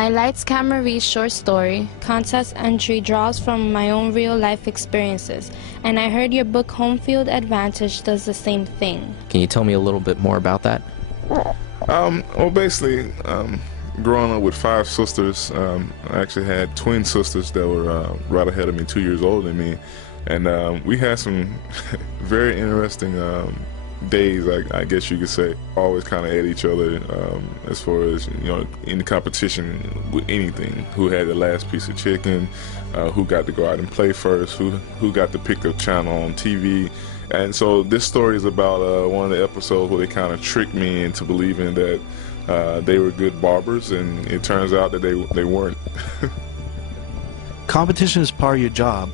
My Lights Camera Reads short story contest entry draws from my own real-life experiences, and I heard your book Home Field Advantage does the same thing. Can you tell me a little bit more about that? Well, basically, growing up with 5 sisters, I actually had twin sisters that were right ahead of me, 2 years older than me, and we had some very interesting days, I guess you could say. Always kind of at each other as far as, you know, in the competition with anything. Who had the last piece of chicken, who got to go out and play first, who got to pick the channel on TV. And so this story is about one of the episodes where they kind of tricked me into believing that they were good barbers, and it turns out that they weren't. Competition is part of your job,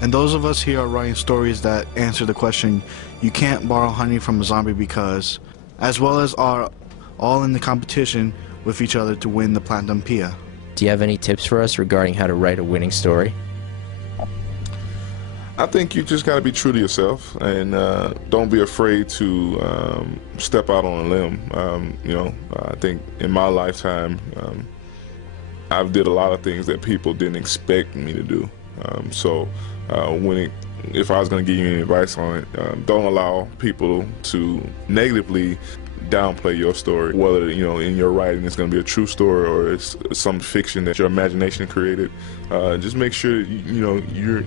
and those of us here are writing stories that answer the question, you can't borrow honey from a zombie because, as well as are all in the competition with each other to win the Platinum Pia. Do you have any tips for us regarding how to write a winning story? I think you just got to be true to yourself, and don't be afraid to step out on a line. You know, I think in my lifetime, I've did a lot of things that people didn't expect me to do. If I was going to give you any advice on it, don't allow people to negatively downplay your story, whether, you know, in your writing it's going to be a true story or it's some fiction that your imagination created. Just make sure you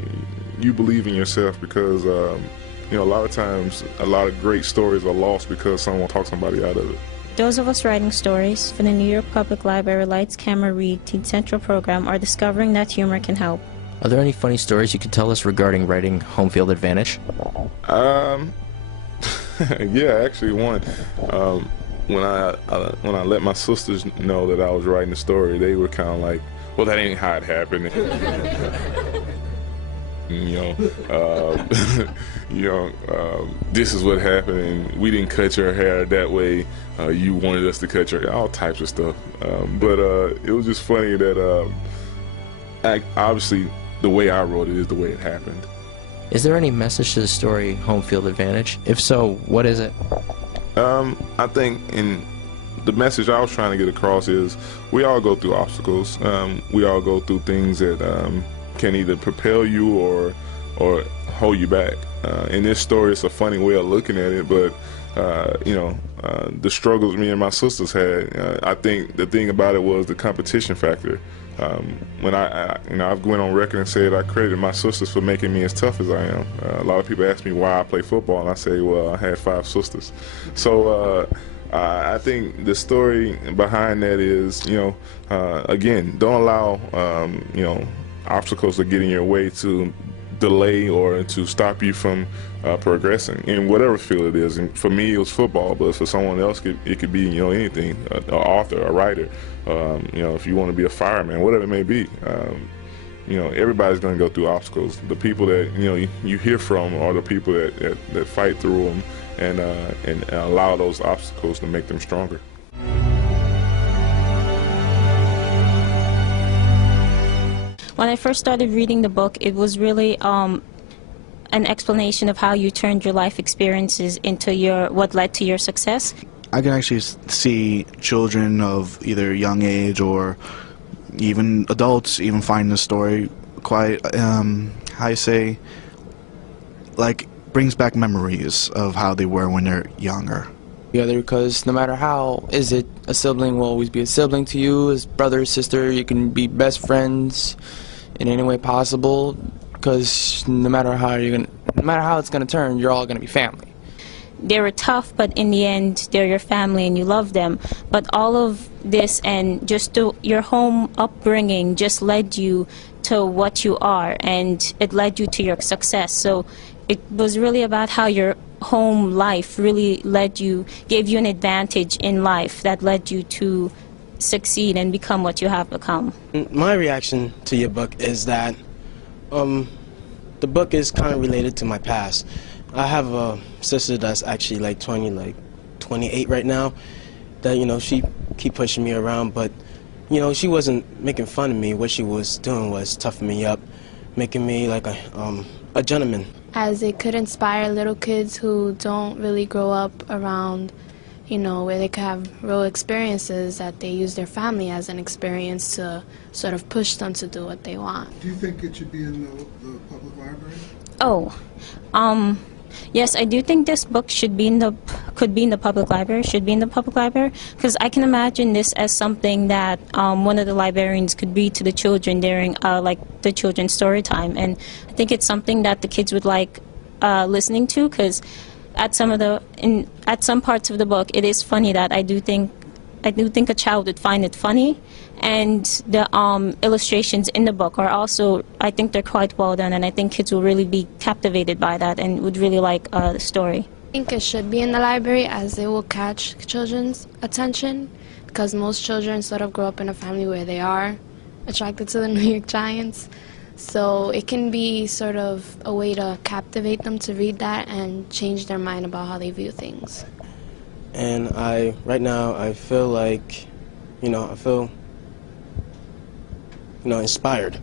believe in yourself, because you know, a lot of times a lot of great stories are lost because someone talks somebody out of it. Those of us writing stories for the New York Public Library Lights Camera Read Teen Central program are discovering that humor can help. Are there any funny stories you could tell us regarding writing Home Field Advantage? Yeah, actually one. When I let my sisters know that I was writing the story, they were kind of like, well, that ain't how it happened. This is what happened, and we didn't cut your hair that way. You wanted us to cut your hair, all types of stuff. But it was just funny that obviously the way I wrote it is the way it happened. Is there any message to the story Home Field Advantage? If so, what is it? I think the message I was trying to get across is we all go through obstacles. We all go through things that can either propel you or hold you back. In this story, it's a funny way of looking at it, but the struggles me and my sisters had, I think the thing about it was the competition factor. When I've went on record and said I credited my sisters for making me as tough as I am. A lot of people ask me why I play football, and I say, well, I had 5 sisters. So I think the story behind that is, again, don't allow obstacles to get in your way to delay or to stop you from progressing in whatever field it is. And for me, it was football, but for someone else, it could be anything, an author, a writer, if you want to be a fireman, whatever it may be. Everybody's going to go through obstacles. The people that you hear from are the people that fight through them and allow those obstacles to make them stronger. When I first started reading the book, it was really an explanation of how you turned your life experiences into what led to your success. I can actually see children of either young age or even adults even find the story quite, brings back memories of how they were when they're younger. Together, because no matter how a sibling will always be a sibling to you, as brother, sister. You can be best friends in any way possible, because no matter how it's gonna turn, you're all gonna be family. They were tough, but in the end, they're your family and you love them. But all of this and just your home upbringing just led you to what you are, and it led you to your success. So it was really about how your home life really gave you an advantage in life that led you to succeed and become what you have become. My reaction to your book is that the book is kind of related to my past. I have a sister that's actually like 28 right now, that she keep pushing me around, but she wasn't making fun of me. What she was doing was toughing me up, making me like a gentleman. As it could inspire little kids who don't really grow up around you know, where they could have real experiences that they use their family as an experience to sort of push them to do what they want. Do you think it should be in the public library? Oh, yes, I do think this book should be in the public library. Should be in the public library, because I can imagine this as something that one of the librarians could read to the children during like the children's story time, and I think it's something that the kids would like listening to, because at some parts of the book, it is funny that I do think a child would find it funny, and the illustrations in the book are also, I think they're quite well done, and I think kids will really be captivated by that and would really like the story. I think it should be in the library, as it will catch children's attention, because most children sort of grow up in a family where they are attracted to the New York Giants. So it can be sort of a way to captivate them to read that and change their mind about how they view things. And right now, I feel like, I feel inspired.